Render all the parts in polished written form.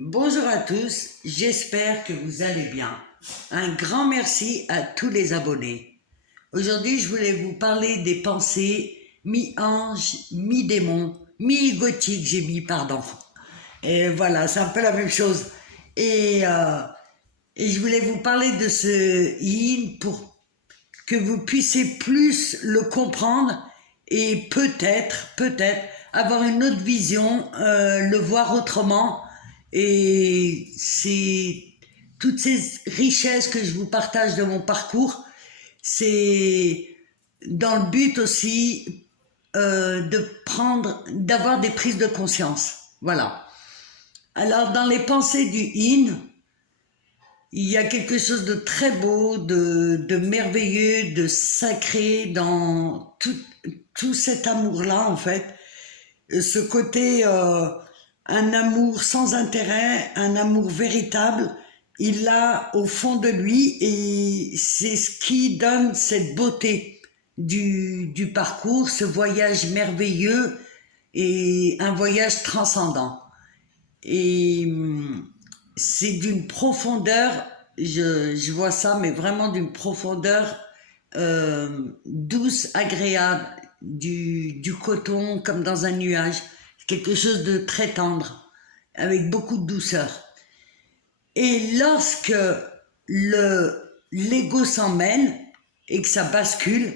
Bonjour à tous, j'espère que vous allez bien. Un grand merci à tous les abonnés. Aujourd'hui, je voulais vous parler des pensées mi-ange, mi-démon, mi-gothique, j'ai mis, pardon. Et voilà, c'est un peu la même chose. Et, euh, et je voulais vous parler de ce yin pour que vous puissiez plus le comprendre et peut-être avoir une autre vision, le voir autrement. Et c'est toutes ces richesses que je vous partage de mon parcours, c'est dans le but aussi d'avoir des prises de conscience. Voilà. Alors, dans les pensées du Yin, il y a quelque chose de très beau, de merveilleux, de sacré dans tout cet amour-là, en fait. Ce côté, un amour sans intérêt, un amour véritable, il l'a au fond de lui et c'est ce qui donne cette beauté du parcours, ce voyage merveilleux et un voyage transcendant. Et c'est d'une profondeur, je vois ça, mais vraiment d'une profondeur douce, agréable, du coton comme dans un nuage, quelque chose de très tendre, avec beaucoup de douceur. Et lorsque l'ego s'emmène et que ça bascule,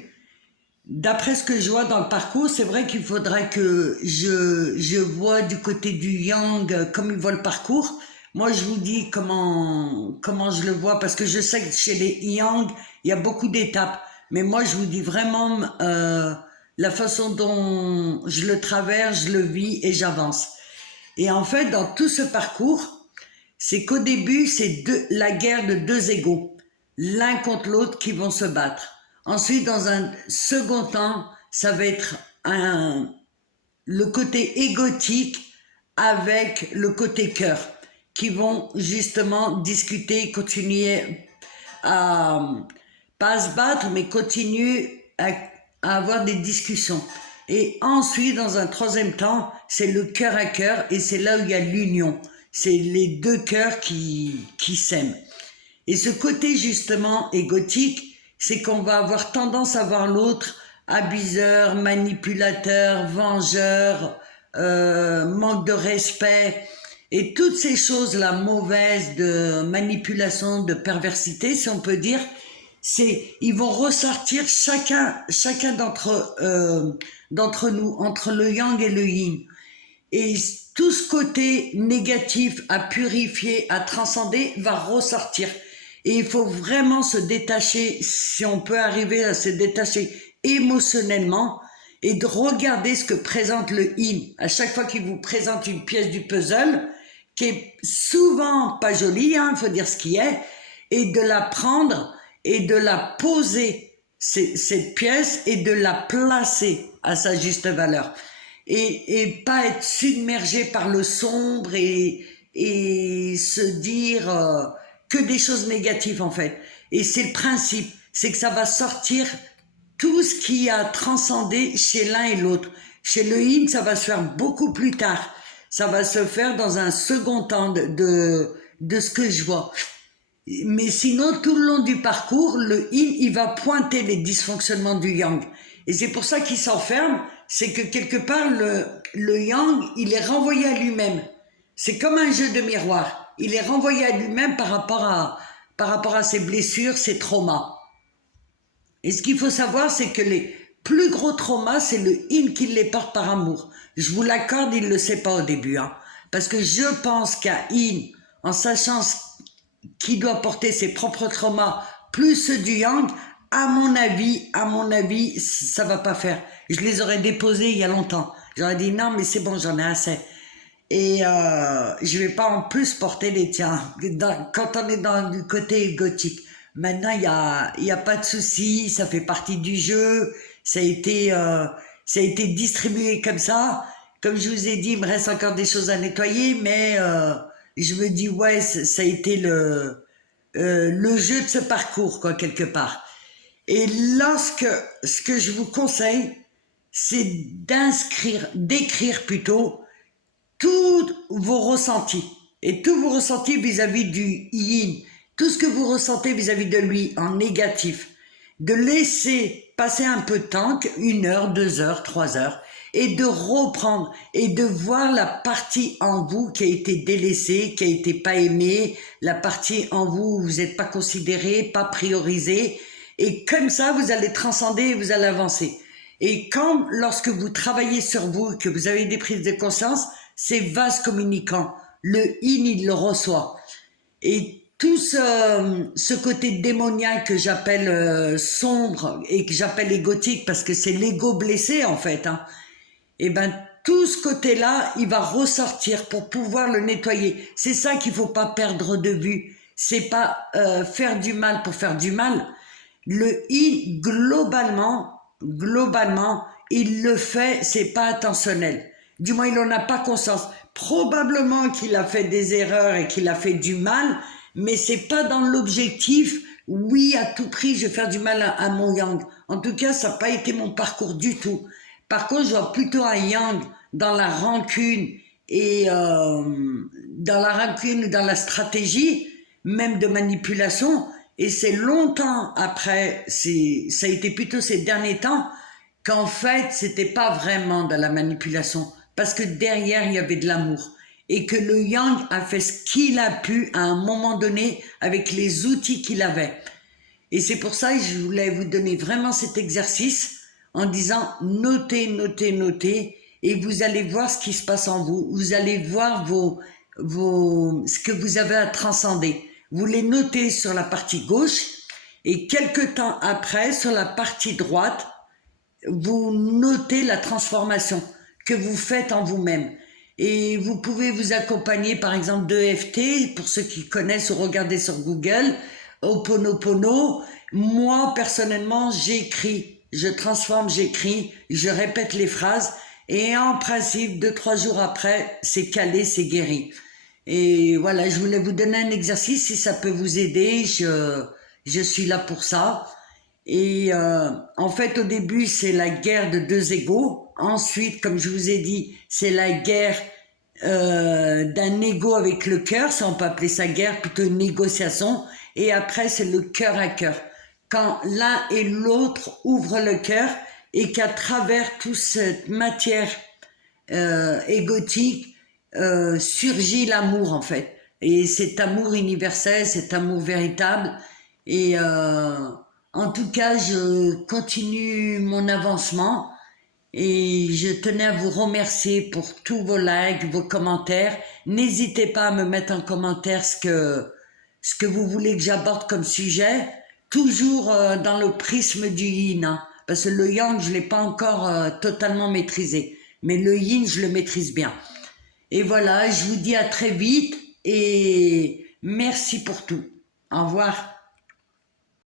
d'après ce que je vois dans le parcours, c'est vrai qu'il faudra que je vois du côté du yang comme il voit le parcours. Moi, je vous dis comment je le vois, parce que je sais que chez les yang, il y a beaucoup d'étapes. Mais moi, je vous dis vraiment la façon dont je le traverse, je le vis et j'avance. Et en fait, dans tout ce parcours, c'est qu'au début, c'est la guerre de deux égaux, l'un contre l'autre qui vont se battre. Ensuite, dans un second temps, ça va être le côté égotique avec le côté cœur, qui vont justement discuter, continuer à, pas à se battre, mais continuer à avoir des discussions. Et ensuite, dans un troisième temps, c'est le cœur à cœur, et c'est là où il y a l'union. C'est les deux cœurs qui s'aiment. Et ce côté justement égotique, c'est qu'on va avoir tendance à voir l'autre abuseur, manipulateur, vengeur, manque de respect, et toutes ces choses-là mauvaises de manipulation, de perversité, si on peut dire, ils vont ressortir chacun d'entre nous, entre le yang et le yin. Et tout ce côté négatif à purifier, à transcender, va ressortir. Et il faut vraiment se détacher, si on peut arriver à se détacher émotionnellement, et de regarder ce que présente le yin. À chaque fois qu'il vous présente une pièce du puzzle, qui est souvent pas jolie, il faut dire ce qui est, et de la prendre et de la poser, cette pièce, et de la placer à sa juste valeur. Et pas être submergé par le sombre et se dire que des choses négatives en fait. Et c'est le principe, c'est que ça va sortir tout ce qui a transcendé chez l'un et l'autre. Chez le yin, ça va se faire beaucoup plus tard. Ça va se faire dans un second temps de ce que je vois. Mais sinon, tout le long du parcours, le yin, il va pointer les dysfonctionnements du yang. Et c'est pour ça qu'il s'enferme, c'est que quelque part, le yang, il est renvoyé à lui-même. C'est comme un jeu de miroir. Il est renvoyé à lui-même par rapport à ses blessures, ses traumas. Et ce qu'il faut savoir, c'est que les plus gros traumas, c'est le yin qui les porte par amour. Je vous l'accorde, il ne le sait pas au début. Parce que je pense qu'à yin, en sachant qui doit porter ses propres traumas, plus ceux du yang, à mon avis, ça va pas faire. Je les aurais déposés il y a longtemps. J'aurais dit non, mais c'est bon, j'en ai assez. Et je vais pas en plus porter les tiens. Quand on est dans le côté gothique, maintenant il y a pas de souci, ça fait partie du jeu. Ça a été distribué comme ça. Comme je vous ai dit, il me reste encore des choses à nettoyer, mais je me dis ouais, ça a été le jeu de ce parcours quoi quelque part. Et ce que je vous conseille, c'est d'écrire plutôt tous vos ressentis. Et tout vous ressentez vis-à-vis du yin, tout ce que vous ressentez vis-à-vis de lui en négatif, de laisser passer un peu de temps, 1 heure, 2 heures, 3 heures, et de reprendre et de voir la partie en vous qui a été délaissée, qui a été pas aimée, la partie en vous où vous n'êtes pas considéré, pas priorisé, et comme ça vous allez transcender et vous allez avancer. Et quand, lorsque vous travaillez sur vous, que vous avez des prises de conscience, c'est vase communicant. Le yin, il le reçoit. Et tout ce côté démoniaque que j'appelle sombre et que j'appelle égotique parce que c'est l'ego blessé en fait, hein, et ben tout ce côté-là, il va ressortir pour pouvoir le nettoyer. C'est ça qu'il faut pas perdre de vue. C'est pas faire du mal pour faire du mal. Le yin, globalement, il le fait, c'est pas intentionnel. Du moins, il n'en a pas conscience. Probablement qu'il a fait des erreurs et qu'il a fait du mal, mais c'est pas dans l'objectif, oui, à tout prix, je vais faire du mal à mon yang. En tout cas, ça n'a pas été mon parcours du tout. Par contre, je vois plutôt un yang dans la rancune et dans la stratégie, même de manipulation. Et c'est longtemps après, ça a été plutôt ces derniers temps, qu'en fait, c'était pas vraiment de la manipulation. Parce que derrière, il y avait de l'amour. Et que le yang a fait ce qu'il a pu à un moment donné avec les outils qu'il avait. Et c'est pour ça que je voulais vous donner vraiment cet exercice en disant notez, notez, notez. Et vous allez voir ce qui se passe en vous. Vous allez voir ce que vous avez à transcender. Vous les notez sur la partie gauche et quelques temps après, sur la partie droite, vous notez la transformation que vous faites en vous-même. Et vous pouvez vous accompagner par exemple d'EFT, pour ceux qui connaissent ou regardez sur Google, Ho'oponopono. Moi, personnellement, j'écris, je transforme, j'écris, je répète les phrases et en principe, 2-3 jours après, c'est calé, c'est guéri. Et voilà, je voulais vous donner un exercice, si ça peut vous aider, je suis là pour ça. Et en fait, au début, c'est la guerre de deux égos. Ensuite, comme je vous ai dit, c'est la guerre d'un ego avec le cœur. Ça, on peut appeler ça guerre, plutôt une négociation. Et après, c'est le cœur à cœur. Quand l'un et l'autre ouvrent le cœur et qu'à travers toute cette matière égotique surgit l'amour, en fait. Et cet amour universel, cet amour véritable. Et en tout cas, je continue mon avancement et je tenais à vous remercier pour tous vos likes, vos commentaires. N'hésitez pas à me mettre en commentaire ce que vous voulez que j'aborde comme sujet, toujours dans le prisme du yin, hein, parce que le yang, je ne l'ai pas encore totalement maîtrisé, mais le yin, je le maîtrise bien. Et voilà, je vous dis à très vite et merci pour tout. Au revoir.